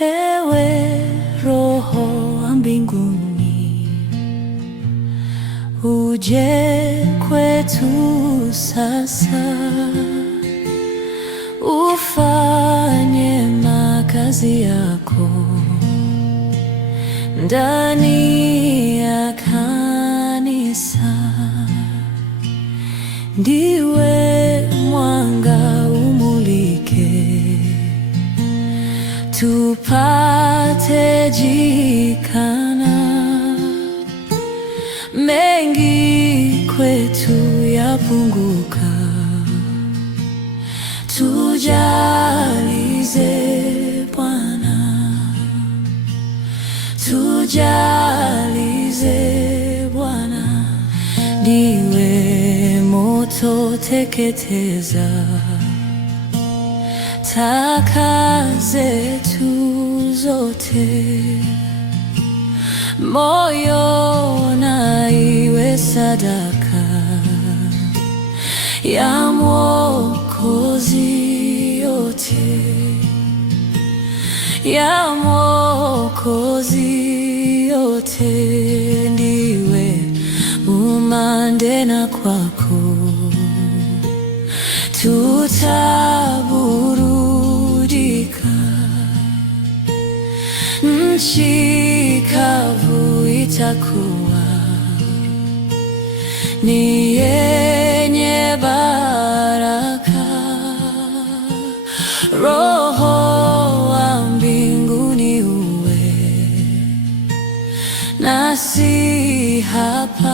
Ewe Roho wa mbinguni, uje kwetu sasa, ufanye makazi yako ndani ya kanisa. Ndiwe mwanga umulike, tupate jikana. Mengi kwetu yapunguka, tujalize Bwana, tujalize Bwana. Ndiwe moto teketeza taka zetu zote, moyo na iwe sadaka ya Mwokozi yote, ya Mwokozi yote. Ndiwe umande na kwako tutaburudika, nchi kavu itakuwa ni yenye baraka. Roho wa mbinguni uwe nasi hapa.